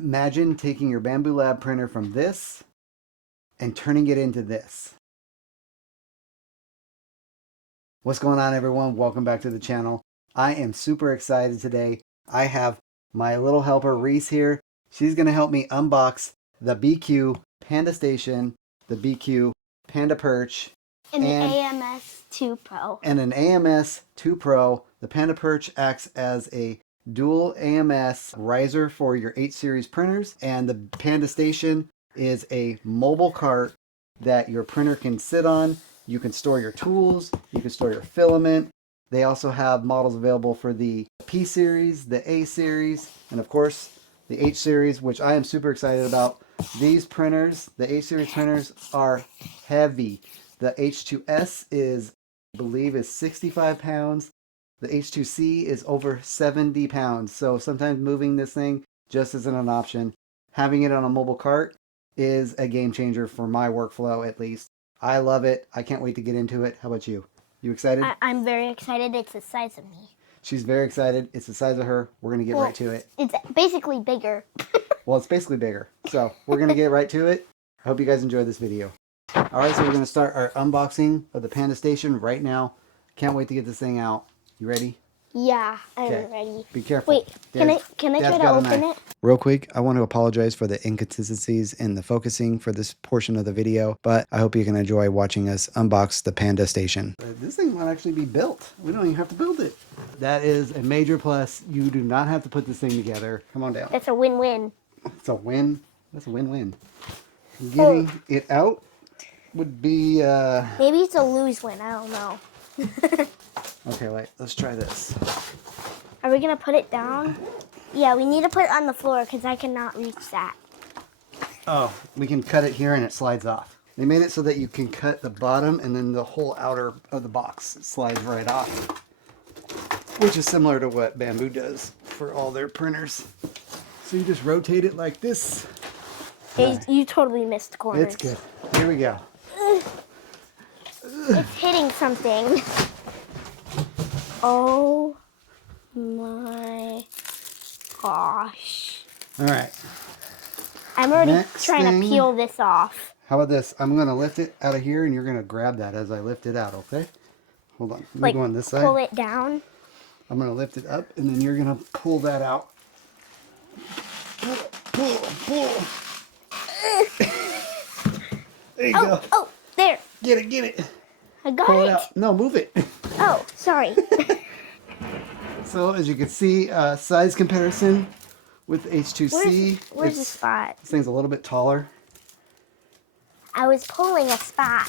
Imagine taking your Bambu Lab printer from this and turning it into this. What's going on, everyone? Welcome back to the channel. I am super excited today. I have my little helper Reese here. She's going to help me unbox the BIQU Panda Station, the BIQU Panda Perch, and the AMS 2 Pro. And an AMS 2 Pro. The Panda Perch acts as a dual AMS riser for your 8 series printers, and the Panda Station is a mobile cart that your printer can sit on. You can store your tools, you can store your filament. They also have models available for the P series, the A series, and of course the H series, which I am super excited about. These printers, the H series printers, are heavy. The H2S is, I believe, is 65 pounds. The H2C is over 70 pounds. So sometimes moving this thing just isn't an option. Having it on a mobile cart is a game changer for my workflow, at least. I love it. I can't wait to get into it. How about you? You excited? I'm very excited. It's the size of me. She's very excited. It's the size of her. We're going to get right to it. It's basically bigger. Well, it's basically bigger. So we're going to get right to it. I hope you guys enjoyed this video. All right, so we're going to start our unboxing of the Panda Station right now. Can't wait to get this thing out. You ready? Yeah, I'm ready. Be careful. Wait, can I try to open it? Real quick, I want to apologize for the inconsistencies in the focusing for this portion of the video, but I hope you can enjoy watching us unbox the Panda Station. This thing might actually be built. We don't even have to build it. That is a major plus. You do not have to put this thing together. Come on down. That's a win-win. It's a win. That's a win-win. Getting it out would be... Maybe it's a lose-win. I don't know. Okay, wait. Let's try this. Are we going to put it down? Yeah, we need to put it on the floor because I cannot reach that. Oh, we can cut it here and it slides off. They made it so that you can cut the bottom and then the whole outer of the box slides right off. Which is similar to what Bambu does for all their printers. So you just rotate it like this. You totally missed corners. It's good. Here we go. It's hitting something. Oh my gosh. All right. I'm already trying to peel this off. How about this? I'm going to lift it out of here and you're going to grab that as I lift it out, okay? Hold on. Let me go on this side. Pull it down. I'm going to lift it up and then you're going to pull that out. Pull. There you go. Oh, there. Get it. I got Pull it. out. No, move it. Oh, sorry. So as you can see, size comparison with H2C. Where's the spot? This thing's a little bit taller. I was pulling a spot.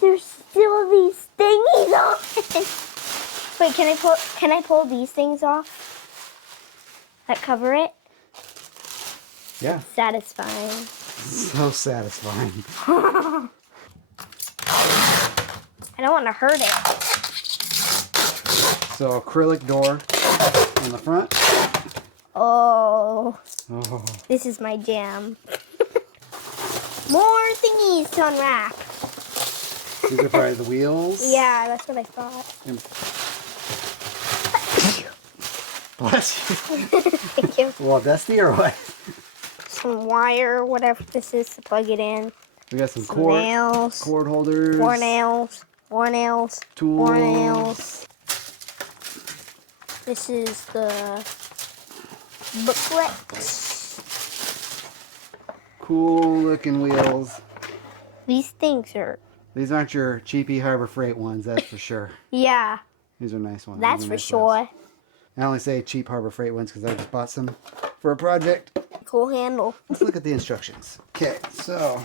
There's still these thingies on it. Wait, can I pull these things off that cover it? Yeah. Satisfying. So satisfying. I don't want to hurt it. So acrylic door on the front. Oh. This is my jam. More thingies to unwrap. These are probably the wheels. Yeah, that's what I thought. Bless you. Thank you. Well, dusty or what? Some wire, whatever this is, to plug it in. We got some nails, cord holders. More nails. Tools. More nails. This is the booklet. Cool looking wheels. These These aren't your cheapy Harbor Freight ones, that's for sure. Yeah. These are nice ones. That's for sure. I only say cheap Harbor Freight ones because I just bought some for a project. Cool handle. Let's look at the instructions. Okay, so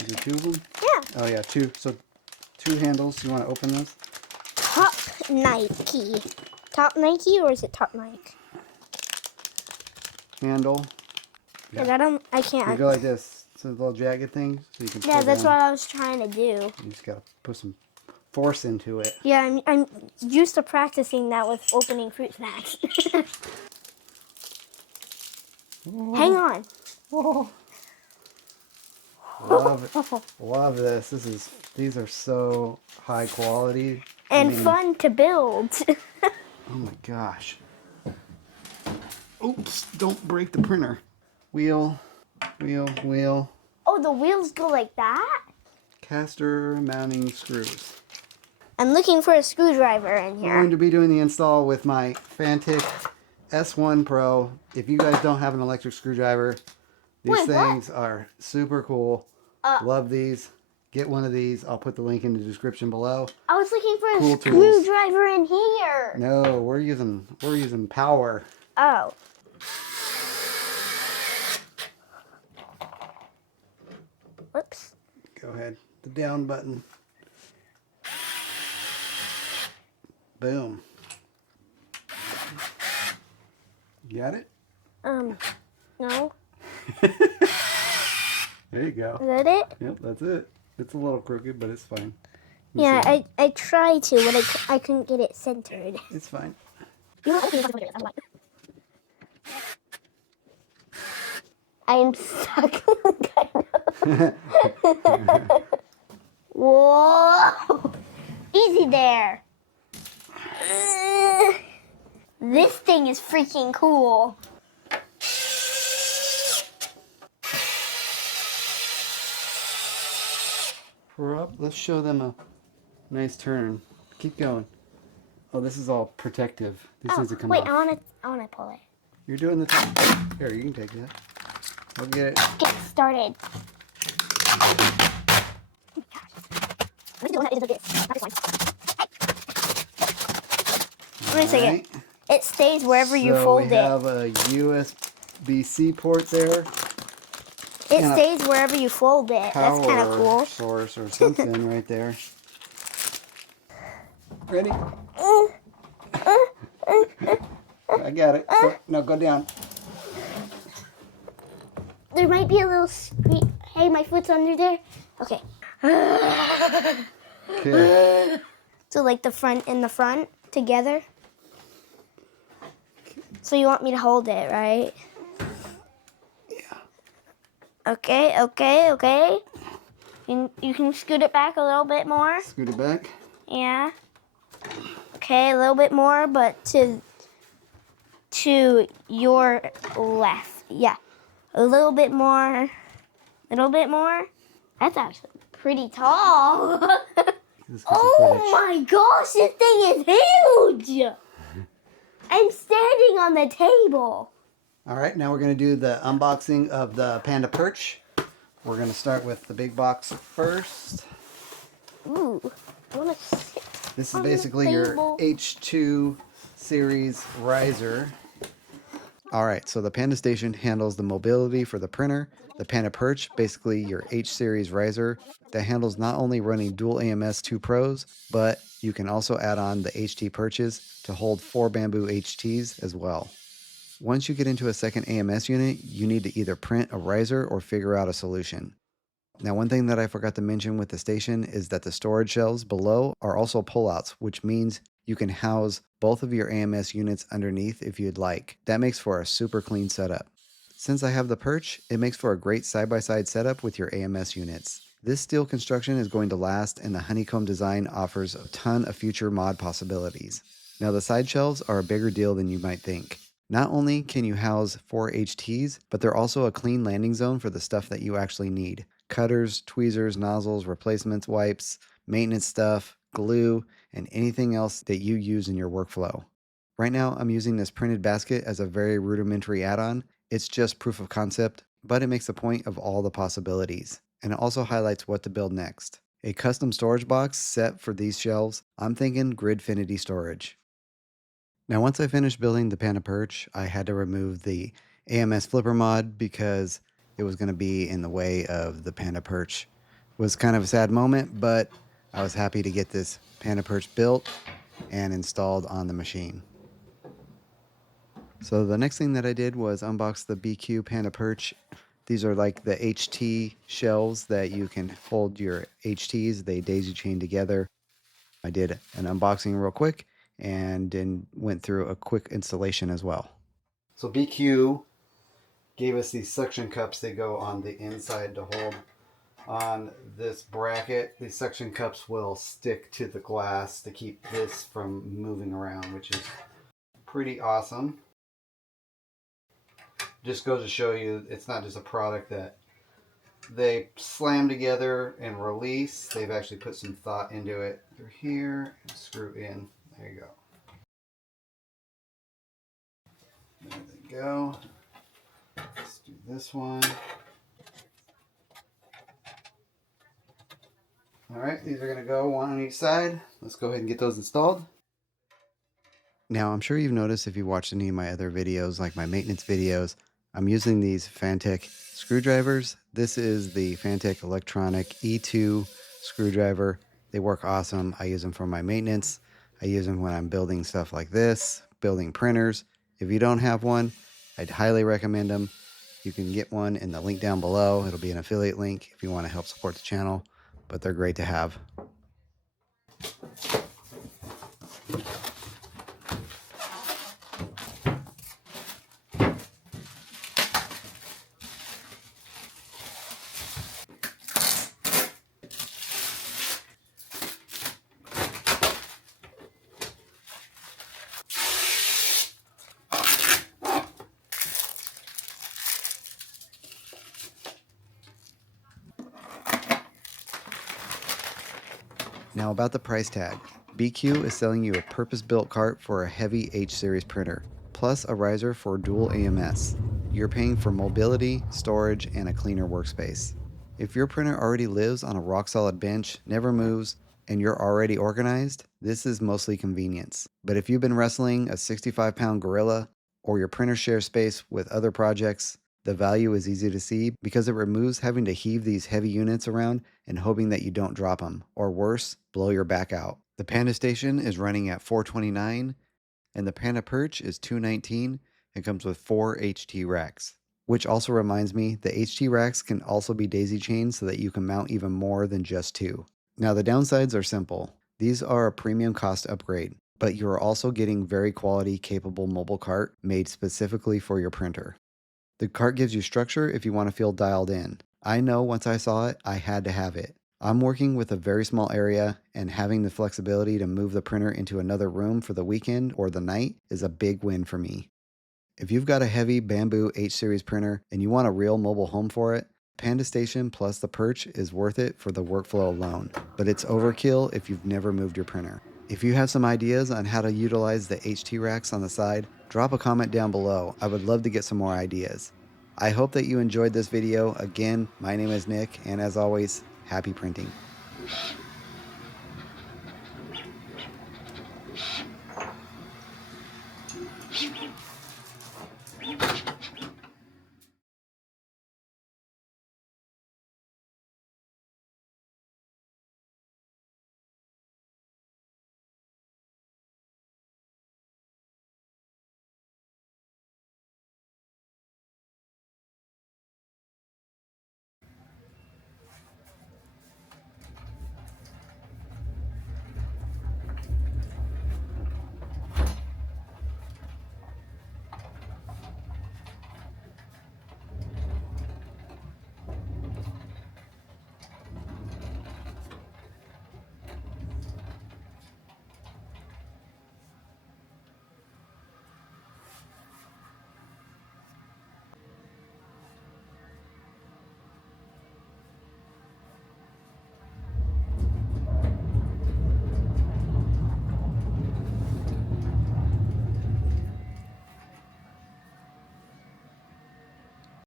is there 2 of them? Yeah. Oh yeah, 2. So 2 handles. You want to open those? Top Nike. Top Nike, or is it Top Nike? Handle. Yeah. I can't. You go like this. It's a little jagged thing, so you can. Yeah, that's what I was trying to do. You just gotta put some force into it. Yeah, I'm used to practicing that with opening fruit snacks. Hang on. Love it. Love this. These are so high quality. And fun to build. Oh my gosh. Oops, don't break the printer. Wheel, wheel, wheel. Oh, the wheels go like that? Caster mounting screws. I'm looking for a screwdriver in I'm going here. to be doing the install with my Fantic S1 Pro. If you guys don't have an electric screwdriver, these Wait, what? things are super cool. Love these. Get one of these. I'll put the link in the description below. I was looking for Cool a tools. screwdriver in here. No, we're using power. Oh. Whoops. Go ahead. The down button. Boom. You got it? No. There you go. Is that it? Yep, that's it. It's a little crooked, but it's fine. Yeah, I tried to, but I couldn't get it centered. It's fine. You know what? I am stuck. Kind of. Whoa! Easy there. This thing is freaking cool. We're up. Let's show them a nice turn. Keep going. Oh, this is all protective. This needs to come wait, off. I wanna pull it. You're doing the top. Here, you can take that. We'll get it. Get started. Oh my gosh. Wait a second. Alright. It stays wherever you So fold we it. have a USB-C port there. It and a stays wherever you fold it. That's kind of Power cool. source or something right there. Ready? I got it. Oh, no, go down. There might be a little squeak. Hey, my foot's under there. Okay. Okay. So like the front and the front together. So you want me to hold it, right? Yeah. Okay. You can scoot it back a little bit more. Scoot it back. Yeah. Okay, a little bit more, but to your left. Yeah. A little bit more. That's actually pretty tall. Let's get some Oh footage. my gosh, this thing is huge. I'm standing on the table. All right, now we're going to do the unboxing of the Panda Perch. We're going to start with the big box first. Ooh, I want to sit. This is on the basically your table. H2 series riser. All right, so the Panda Station handles the mobility for the printer. The Panda Perch, basically your H series riser, that handles not only running dual AMS 2 Pros, but you can also add on the HT perches to hold 4 Bambu HTs as well. Once you get into a second AMS unit, you need to either print a riser or figure out a solution. Now, one thing that I forgot to mention with the station is that the storage shelves below are also pullouts, which means you can house both of your AMS units underneath if you'd like. That makes for a super clean setup. Since I have the Perch, it makes for a great side-by-side setup with your AMS units. This steel construction is going to last, and the honeycomb design offers a ton of future mod possibilities. Now, the side shelves are a bigger deal than you might think. Not only can you house 4 HTs, but they're also a clean landing zone for the stuff that you actually need. Cutters, tweezers, nozzles, replacements, wipes, maintenance stuff, glue, and anything else that you use in your workflow. Right now, I'm using this printed basket as a very rudimentary add-on. It's just proof of concept, but it makes a point of all the possibilities. And it also highlights what to build next. A custom storage box set for these shelves, I'm thinking Gridfinity storage. Now, once I finished building the Panda Perch, I had to remove the AMS flipper mod because it was going to be in the way of the Panda Perch. It was kind of a sad moment, but I was happy to get this Panda Perch built and installed on the machine. So the next thing that I did was unbox the BIQU Panda Perch. These are like the HT shelves that you can hold your HTs. They daisy chain together. I did an unboxing real quick and then went through a quick installation as well. So BIQU gave us these suction cups. They go on the inside to hold on this bracket. These suction cups will stick to the glass to keep this from moving around, which is pretty awesome. Just goes to show you it's not just a product that they slam together and release. They've actually put some thought into it. Through here and screw in. There you go. There they go. Let's do this one. Alright, these are going to go one on each side. Let's go ahead and get those installed. Now, I'm sure you've noticed if you watched any of my other videos, like my maintenance videos, I'm using these Fantech screwdrivers. This is the Fantech Electronic E2 screwdriver. They work awesome. I use them for my maintenance. I use them when I'm building stuff like this, building printers. If you don't have one, I'd highly recommend them. You can get one in the link down below. It'll be an affiliate link if you want to help support the channel, but they're great to have. Now about the price tag. BIQU is selling you a purpose-built cart for a heavy H-series printer, plus a riser for dual AMS. You're paying for mobility, storage, and a cleaner workspace. If your printer already lives on a rock-solid bench, never moves, and you're already organized, this is mostly convenience. But if you've been wrestling a 65-pound gorilla, or your printer shares space with other projects, the value is easy to see because it removes having to heave these heavy units around and hoping that you don't drop them, or worse, blow your back out. The Panda Station is running at $429 and the Panda Perch is $219 and comes with 4 HT racks. Which also reminds me, the HT racks can also be daisy chained so that you can mount even more than just 2. Now the downsides are simple. These are a premium cost upgrade, but you are also getting very quality capable mobile cart made specifically for your printer. The cart gives you structure if you want to feel dialed in. I know once I saw it, I had to have it. I'm working with a very small area, and having the flexibility to move the printer into another room for the weekend or the night is a big win for me. If you've got a heavy Bambu H-series printer and you want a real mobile home for it, Panda Station plus the Perch is worth it for the workflow alone, but it's overkill if you've never moved your printer. If you have some ideas on how to utilize the HT racks on the side, drop a comment down below. I would love to get some more ideas. I hope that you enjoyed this video. Again, my name is Nick, and as always, happy printing.